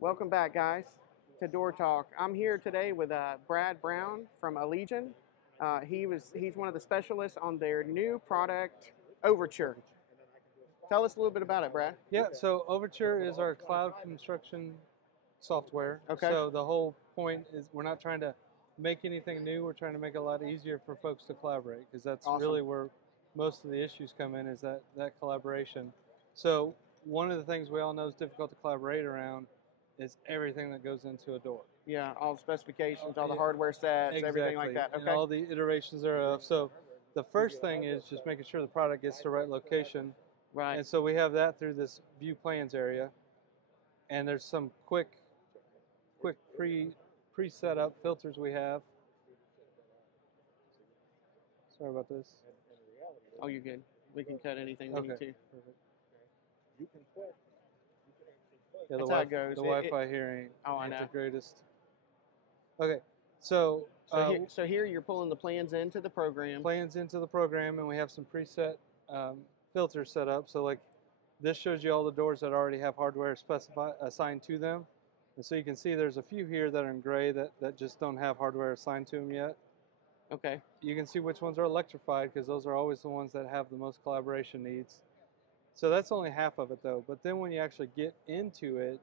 Welcome back, guys, to Door Talk. I'm here today with Brad Brown from Allegion. He's one of the specialists on their new product, Overture. Tell us a little bit about it, Brad. Yeah, so Overture is our cloud construction software. Okay. So the whole point is we're not trying to make anything new. We're trying to make it a lot easier for folks to collaborate because that's Awesome. really where most of the issues come in is that collaboration. So one of the things we all know is difficult to collaborate around is everything that goes into a door. Yeah, all the specifications, all the hardware sets, everything like that. And Okay. all the iterations thereof. So the first thing is just making sure the product gets to the right location. Right. And so we have that through this view plans area. And there's some quick pre-set up filters we have. Sorry about this. Oh, you're good. We can cut anything we need to. Perfect. You can put. Yeah, That's how it goes. The Wi-Fi here ain't know. the greatest. Okay, so So here you're pulling the plans into the program. plans into the program, and we have some preset filters set up. So like this shows you all the doors that already have hardware assigned to them. And so you can see there's a few here that are in gray that just don't have hardware assigned to them yet. Okay. You can see which ones are electrified because those are always the ones that have the most collaboration needs. So that's only half of it though. But then when you actually get into it,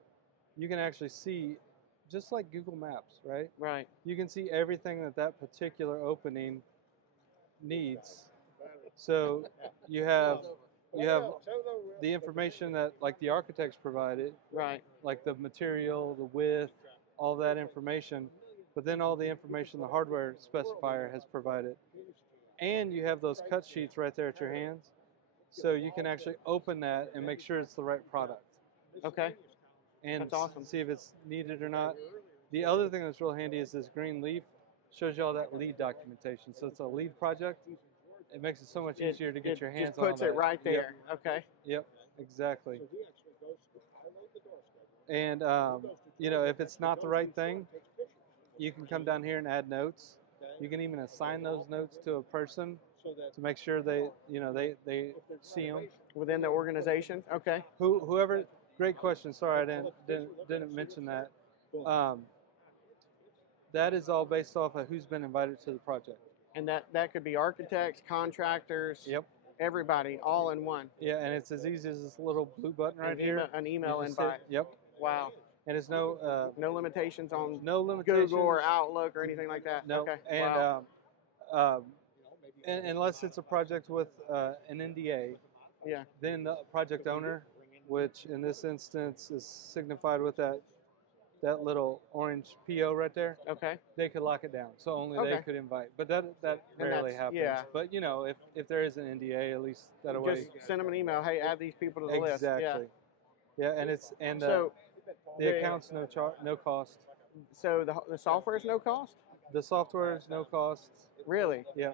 you can actually see, just like Google Maps, right? Right. You can see everything that particular opening needs. So you have the information that like the architects provided, Right. like the material, the width, all that information, but then all the information the hardware specifier has provided. And you have those cut sheets right there at your hands. So you can actually open that and make sure it's the right product. Okay. And That's awesome. see if it's needed or not. The other thing that's real handy is this green leaf. Shows you all that lead documentation. So it's a lead project. It makes it so much easier to get your hands on. It just puts it right there. Yep. Okay. Yep, exactly. And you know, if it's not the right thing, you can come down here and add notes. You can even assign those notes to a person to make sure they see them Within the organization. Okay. whoever. Great question. Sorry, I didn't mention that. That is all based off of who's been invited to the project. And that could be architects, contractors. Yep. Everybody, all in one. Yeah, and it's as easy as this little blue button right here. An email invite. Yep. Wow. And it's no limitations on no limitations. Google or Outlook or anything like that. No. Okay. And wow. Unless it's a project with an NDA, Yeah. then the project owner, which in this instance is signified with that little orange PO right there, Okay. they could lock it down. So only Okay. they could invite. But that rarely happens. Yeah. But you know, if there is an NDA, at least that way. Just send them an email. Hey, add these people to the list. Exactly. Yeah, and it's So the account's no cost. So the software is no cost? The software is no cost. Really? Yeah.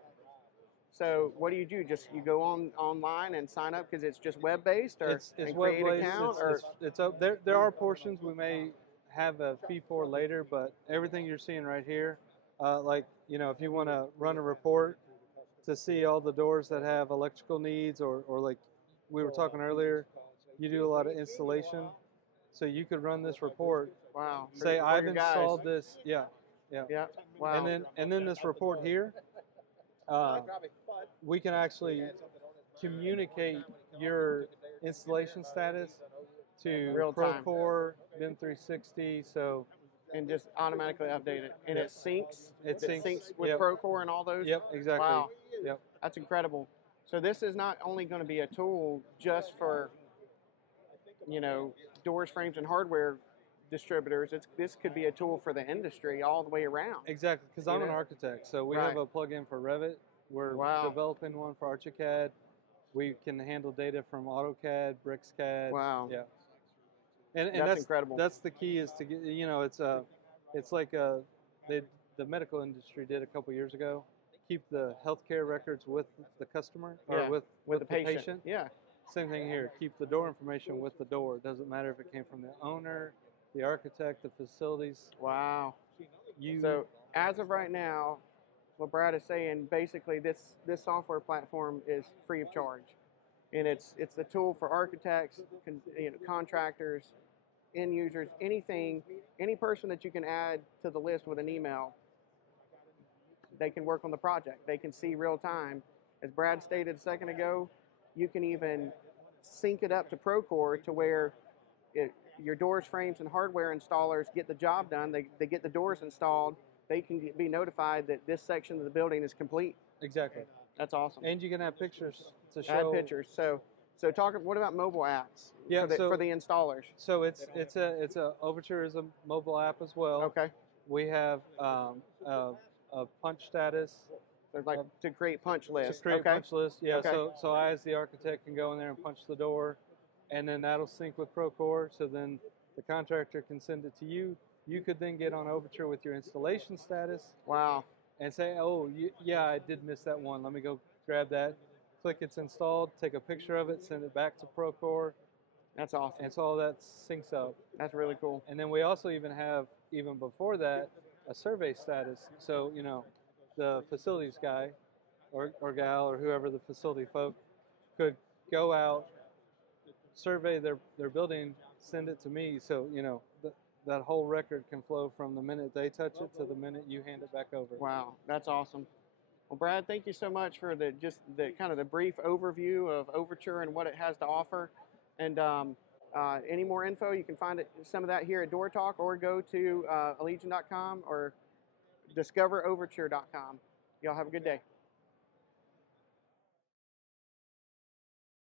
So what do? Just you go online and sign up because it's just web based, or It's create web an based. account, It's up there. There are portions we may have a fee for later, but everything you're seeing right here, like you know, if you want to run a report to see all the doors that have electrical needs, or like we were talking earlier, you do a lot of installation, so you could run this report. Wow. Say I've installed this. Yeah. Yeah. Wow. And then this report here, we can actually communicate your installation status to Real time. Procore, BIM 360. So and just automatically update it, and it syncs. It syncs. with Yep. Procore and all those. Yep, exactly. Wow. Yep. That's incredible. So this is not only going to be a tool just for, doors, frames, and hardware distributors. This could be a tool for the industry all the way around. Exactly, because I'm an architect, so we have a plugin for Revit. We're developing one for ArchiCAD. We can handle data from AutoCAD, BricsCAD. Wow. Yeah. And that's incredible. That's the key is to get, it's like the medical industry did a couple years ago. Keep the healthcare records with the customer or with the patient. Yeah. Same thing here. Keep the door information with the door. It doesn't matter if it came from the owner, the architect, the facilities. Wow. So as of right now, what Brad is saying, basically this software platform is free of charge, and it's the tool for architects, contractors, end users, anything, any person that you can add to the list with an email, they can work on the project. They can see real time. As Brad stated a second ago, you can even sync it up to Procore to where your doors, frames, and hardware installers get the job done. They get the doors installed. They can be notified that this section of the building is complete. Exactly. That's awesome. And you can have pictures to show. Add pictures. So talk. What about mobile apps? Yeah, For the installers. So it's a Overture is a mobile app as well. Okay. We have a punch status. So like to create punch lists. To create okay. punch list, yeah. Okay. So I, as the architect, can go in there and punch the door, and then that'll sync with Procore. So then the contractor can send it to you. You could then get on Overture with your installation status. Wow. And say, oh, yeah, I did miss that one. Let me go grab that. Click it's installed. Take a picture of it. Send it back to Procore. That's awesome. And so all that syncs up. That's really cool. And then we also even have, even before that, a survey status. So, you know, the facilities guy or gal or whoever the facility folk could go out, survey their building, send it to me. So, you know, that whole record can flow from the minute they touch it to the minute you hand it back over. Wow, that's awesome. Well, Brad, thank you so much for the kind of the brief overview of Overture and what it has to offer. And any more info, you can find some of that here at Door Talk, or go to Allegion.com or discoveroverture.com. Y'all have a good day.